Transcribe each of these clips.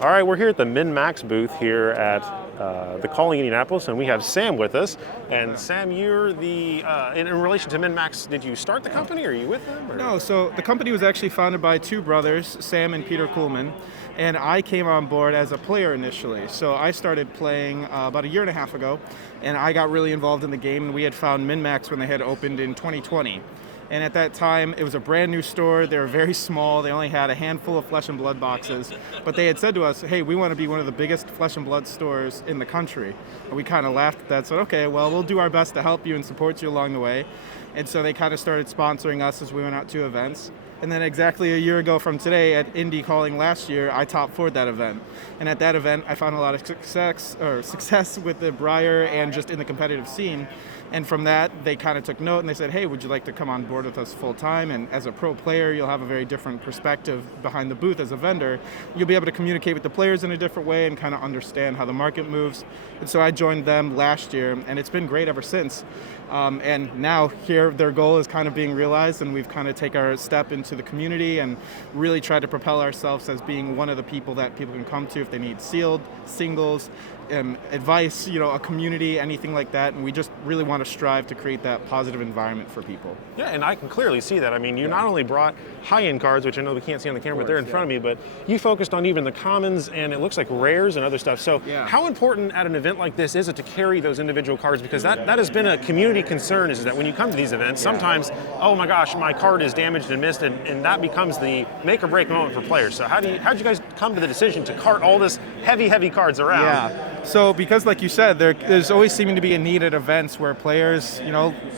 All right, we're here at the MinMax booth here at the Calling Indianapolis, and we have Sam with us. And Sam, you're the, in relation to MinMax, did you start the company, or are you with them? Or? No, so the company was actually founded by two brothers, Sam and Peter Kuhlman, and I came on board as a player initially. So I started playing about a year and a half ago, and I got really involved in the game, and we had found MinMax when they had opened in 2020. And at that time, it was a brand new store. They were very small. They only had a handful of Flesh and Blood boxes. But they had said to us, hey, we want to be one of the biggest Flesh and Blood stores in the country. And we kind of laughed at that, said, okay, well, we'll do our best to help you and support you along the way. And so they kind of started sponsoring us as we went out to events. And then exactly a year ago from today at Indy Calling last year, I top 4'd that event. And at that event, I found a lot of success with the Briar and just in the competitive scene. And from that, they kind of took note and they said, hey, would you like to come on board with us full time? And as a pro player, you'll have a very different perspective behind the booth as a vendor. You'll be able to communicate with the players in a different way and kind of understand how the market moves. And so I joined them last year, and it's been great ever since. And now here, their goal is kind of being realized, and we've kind of taken our step into the community and really tried to propel ourselves as being one of the people that people can come to if they need sealed, singles, advice, a community, anything like that. And we just really want to strive to create that positive environment for people. Yeah, and I can clearly see that. I mean, you not only brought high-end cards, which I know we can't see on the camera, but they're in front of me, but you focused on even the commons, and it looks like rares and other stuff. So how important at an event like this is it to carry those individual cards? Because that has been a community concern, is that when you come to these events, sometimes, oh my gosh, my card is damaged and missed, and that becomes the make or break moment for players. So how'd you guys come to the decision to cart all this heavy cards around? Yeah. So because like you said, there's always seeming to be a need at events where players,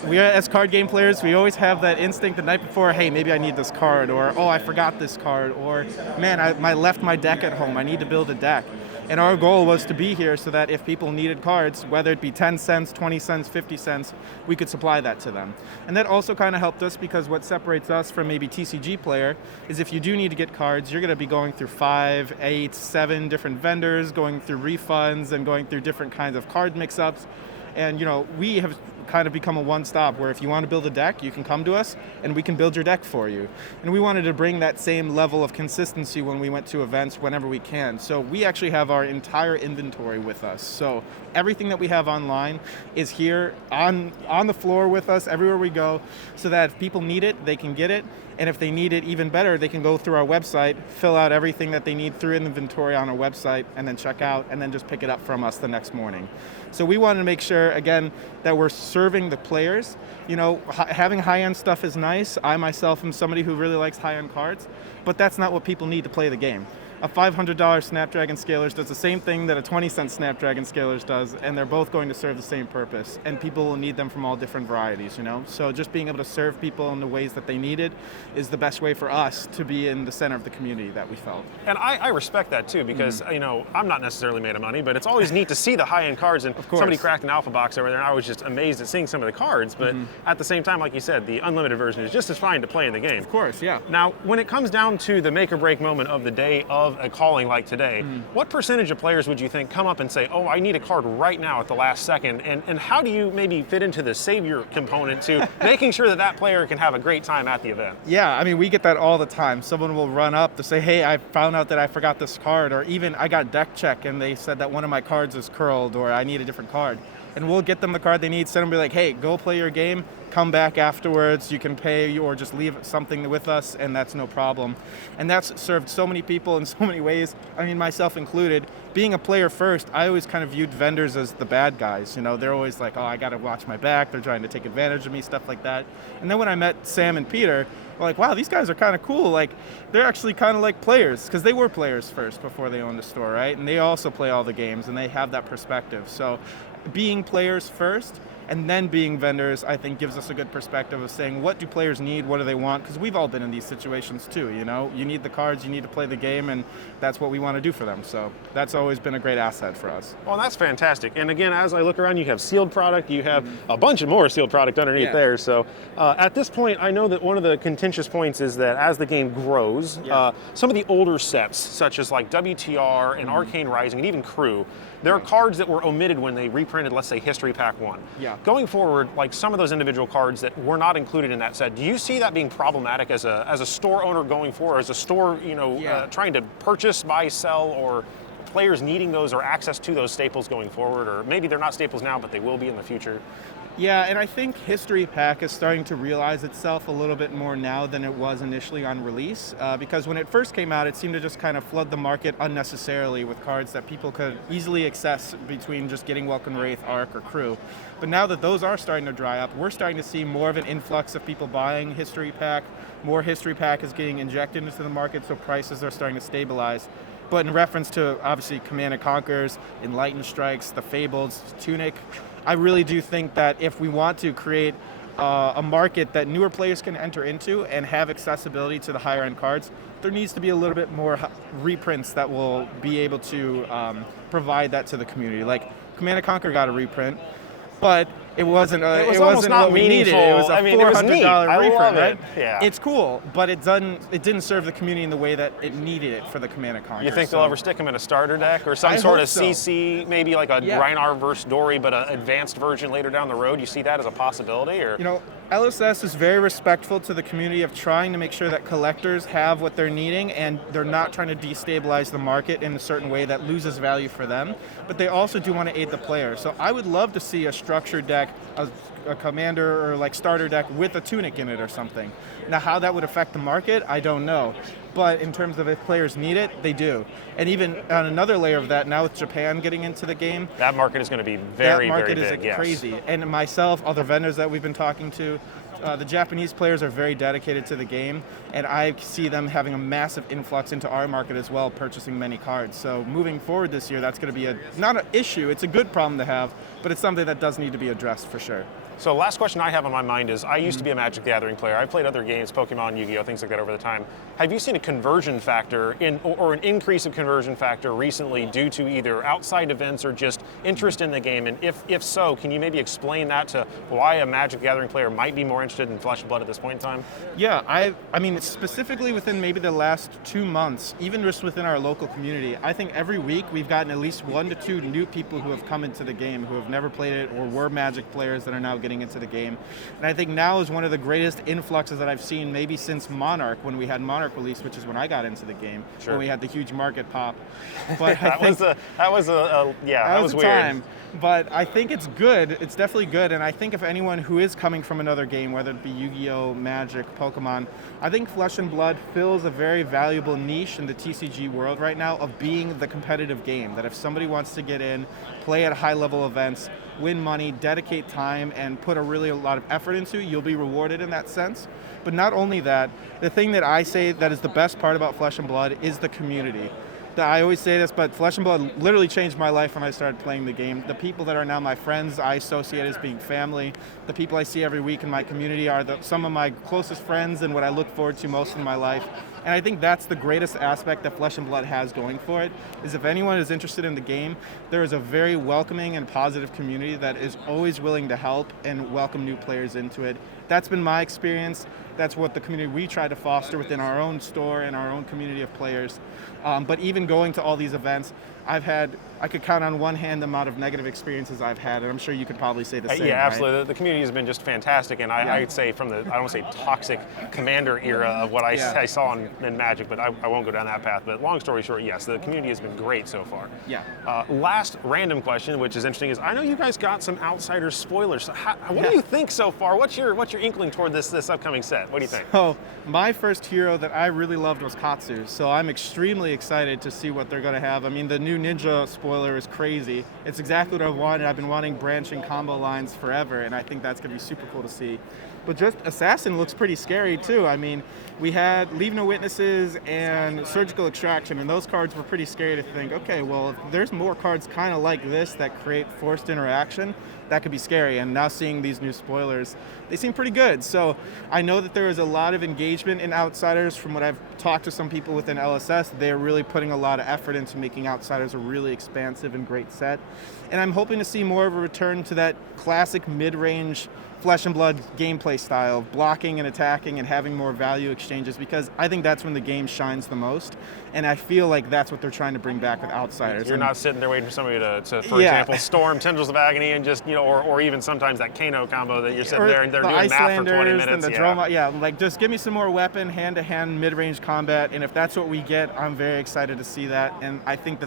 we as card game players, we always have that instinct the night before, hey, maybe I need this card, or oh, I forgot this card, or man, I left my deck at home, I need to build a deck. And our goal was to be here so that if people needed cards, whether it be 10 cents, 20 cents, 50 cents, we could supply that to them. And that also kind of helped us because what separates us from maybe TCG player is if you do need to get cards, you're going to be going through 5, 8, 7 different vendors, going through refunds and going through different kinds of card mix-ups. And, we have kind of become a one-stop where if you want to build a deck, you can come to us and we can build your deck for you. And we wanted to bring that same level of consistency when we went to events whenever we can. So we actually have our entire inventory with us. So everything that we have online is here on the floor with us everywhere we go, so that if people need it, they can get it. And if they need it even better, they can go through our website, fill out everything that they need through inventory on our website, and then check out, and then just pick it up from us the next morning. So we wanted to make sure, again, that we're serving the players. Having high-end stuff is nice. I myself am somebody who really likes high-end cards, but that's not what people need to play the game. A $500 Snapdragon Scalers does the same thing that a 20-cent Snapdragon Scalers does, and they're both going to serve the same purpose, and people will need them from all different varieties, So just being able to serve people in the ways that they needed is the best way for us to be in the center of the community that we felt. And I respect that too, because, I'm not necessarily made of money, but it's always neat to see the high-end cards, and somebody cracked an alpha box over there, and I was just amazed at seeing some of the cards, but at the same time, like you said, the unlimited version is just as fine to play in the game. Of course, yeah. Now, when it comes down to the make or break moment of the day of a calling like today, what percentage of players would you think come up and say, oh, I need a card right now at the last second? And how do you maybe fit into the savior component to making sure that player can have a great time at the event? Yeah, we get that all the time. Someone will run up to say, hey, I found out that I forgot this card, or even I got deck check and they said that one of my cards is curled, or I need a different card. And we'll get them the card they need, send them, be like, hey, go play your game, come back afterwards, you can pay or just leave something with us, and that's no problem. And that's served so many people in so many ways, myself included. Being a player first, I always kind of viewed vendors as the bad guys. They're always like, oh, I gotta watch my back, they're trying to take advantage of me, stuff like that. And then when I met Sam and Peter, I'm like, wow, these guys are kind of cool. Like, they're actually kind of like players, because they were players first before they owned a store, right? And they also play all the games, and they have that perspective. So being players first and then being vendors, I think, gives us a good perspective of saying, what do players need, what do they want? Because we've all been in these situations too, You need the cards, you need to play the game, and that's what we want to do for them. So that's always been a great asset for us. Well, that's fantastic. And again, as I look around, you have sealed product, you have a bunch of more sealed product underneath there. So at this point, I know that one of the contentious points is that as the game grows, some of the older sets, such as like WTR and Arcane Rising and even Crew, there are cards that were omitted when they reprinted, let's say, History Pack 1. Yeah. Going forward, like some of those individual cards that were not included in that set, do you see that being problematic as a store owner going forward, as a store, trying to purchase, buy, sell, or players needing those or access to those staples going forward, or maybe they're not staples now, but they will be in the future? Yeah, and I think History Pack is starting to realize itself a little bit more now than it was initially on release, because when it first came out, it seemed to just kind of flood the market unnecessarily with cards that people could easily access between just getting Welcome Rathe, Arc, or Crew. But now that those are starting to dry up, we're starting to see more of an influx of people buying History Pack. More History Pack is getting injected into the market, so prices are starting to stabilize. But in reference to, obviously, Command & Conquers, Enlightened Strikes, the Fableds, Tunic, I really do think that if we want to create a market that newer players can enter into and have accessibility to the higher end cards, there needs to be a little bit more reprints that will be able to provide that to the community. Like Command & Conquer got a reprint, but it wasn't what we needed. It was a $400 reprint, right? Yeah. It's cool, but it didn't serve the community in the way that it needed it for the Command & Conquer. You think they'll ever stick them in a starter deck or some sort of CC, maybe like a Rhinar versus Dory, but an advanced version later down the road? You see that as a possibility? Or LSS is very respectful to the community of trying to make sure that collectors have what they're needing and they're not trying to destabilize the market in a certain way that loses value for them, but they also do want to aid the player. So I would love to see a structured deck, a commander or like starter deck with a Tunic in it or something. Now how that would affect the market, I don't know. But in terms of if players need it, they do. And even on another layer of that, now with Japan getting into the game, that market is going to be very, very big. That market is crazy. And myself, other vendors that we've been talking to, the Japanese players are very dedicated to the game, and I see them having a massive influx into our market as well, purchasing many cards. So moving forward this year, that's going to be not an issue, it's a good problem to have, but it's something that does need to be addressed for sure. So last question I have on my mind is, I used to be a Magic the Gathering player. I've played other games, Pokemon, Yu-Gi-Oh, things like that over the time. Have you seen a conversion factor or an increase of conversion factor recently due to either outside events or just interest in the game? And if so, can you maybe explain that to why a Magic the Gathering player might be more interested in Flesh and Blood at this point in time? Yeah, I mean, specifically within maybe the last 2 months, even just within our local community, I think every week we've gotten at least 1 to 2 new people who have come into the game, who have never played it or were Magic players that are now getting into the game. And I think now is one of the greatest influxes that I've seen maybe since Monarch, when we had Monarch release, which is when I got into the game, when we had the huge market pop. But that was weird. Time. But I think it's good. It's definitely good. And I think if anyone who is coming from another game, whether it be Yu-Gi-Oh, Magic, Pokemon, I think Flesh and Blood fills a very valuable niche in the TCG world right now of being the competitive game. That if somebody wants to get in, play at high-level events, win money, dedicate time, and put a lot of effort into, you'll be rewarded in that sense. But not only that, the thing that I say that is the best part about Flesh and Blood is the community. I always say this, but Flesh and Blood literally changed my life when I started playing the game. The people that are now my friends, I associate as being family. The people I see every week in my community are some of my closest friends and what I look forward to most in my life. And I think that's the greatest aspect that Flesh and Blood has going for it, is if anyone is interested in the game, there is a very welcoming and positive community that is always willing to help and welcome new players into it. That's been my experience. That's what the community we try to foster within our own store and our own community of players. But even going to all these events, I could count on one hand the amount of negative experiences I've had, and I'm sure you could probably say the same. Yeah, absolutely. Right? The community has been just fantastic, and I'd say from the, I don't want to say toxic Commander era of what I saw in Magic, but I won't go down that path. But long story short, yes, the community has been great so far. Yeah. Last random question, which is interesting, is I know you guys got some Outsiders spoilers. So what do you think so far? What's your inkling toward this upcoming set? What do you think? So my first hero that I really loved was Katsu, so I'm extremely excited to see what they're going to have. I mean, the new Ninja spoiler is crazy. It's exactly what I wanted. I've been wanting branching combo lines forever, and I think that's going to be super cool to see. But just Assassin looks pretty scary too. I mean, we had Leave No Witnesses and Surgical Extraction, and those cards were pretty scary to think, okay, well, if there's more cards kind of like this that create forced interaction, that could be scary. And now seeing these new spoilers, they seem pretty good. So I know that there is a lot of engagement in Outsiders. From what I've talked to some people within LSS, they're really putting a lot of effort into making Outsiders a really expansive and great set. And I'm hoping to see more of a return to that classic mid-range flesh and blood gameplay style, blocking and attacking and having more value exchanges, because I think that's when the game shines the most. And I feel like that's what they're trying to bring back with Outsiders. You're not sitting there waiting for somebody to for example, storm Tendrils of Agony and just, or even sometimes that Kano combo that you're sitting there and they're doing math for 20 minutes. And the drama, like just give me some more weapon, hand-to-hand, mid-range combat, and if that's what we get, I'm very excited to see that. And I think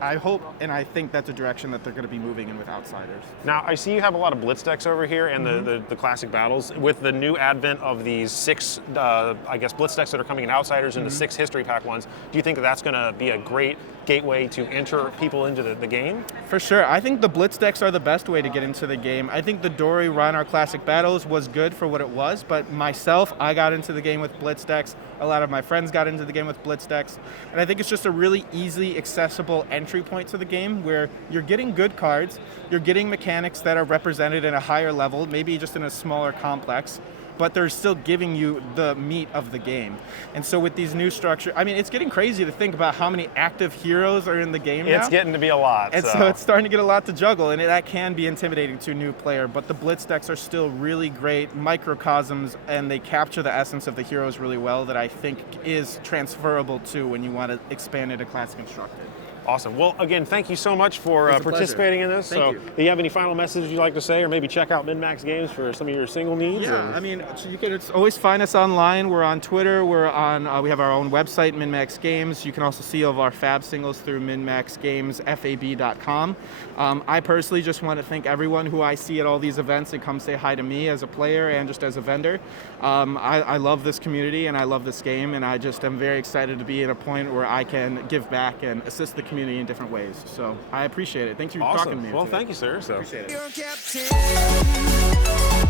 I hope and I think that's a direction that they're going to be moving in with Outsiders. Now, I see you have a lot of Blitz decks over here and the classic battles. With the new advent of these 6, I guess, Blitz decks that are coming in Outsiders and the 6 History Pack ones, do you think that's going to be a great gateway to enter people into the game? For sure. I think the Blitz decks are the best way to get into the game. I think the Dory Rhinar Classic Battles was good for what it was, but myself, I got into the game with Blitz decks. A lot of my friends got into the game with Blitz decks. And I think it's just a really easy, accessible entry point to the game where you're getting good cards, you're getting mechanics that are represented at a higher level, maybe just in a smaller complex, but they're still giving you the meat of the game. And so with these new structures, I mean, it's getting crazy to think about how many active heroes are in the game now. It's getting to be a lot. And so it's starting to get a lot to juggle, and that can be intimidating to a new player, but the Blitz decks are still really great microcosms, and they capture the essence of the heroes really well that I think is transferable to when you want to expand into Classic Constructed. Awesome. Well, again, thank you so much for participating in this. Thank you. Do you have any final messages you'd like to say, or maybe check out MinMax Games for some of your single needs? Yeah, I mean, so you can always find us online. We're on Twitter. We're on. We have our own website, MinMax Games. You can also see all of our fab singles through MinMaxGamesFAB.com. I personally just want to thank everyone who I see at all these events and come say hi to me as a player and just as a vendor. I love this community and I love this game, and I just am very excited to be at a point where I can give back and assist the community in different ways. So I appreciate it. Thanks for talking to me. Well, thank you, sir. Appreciate it.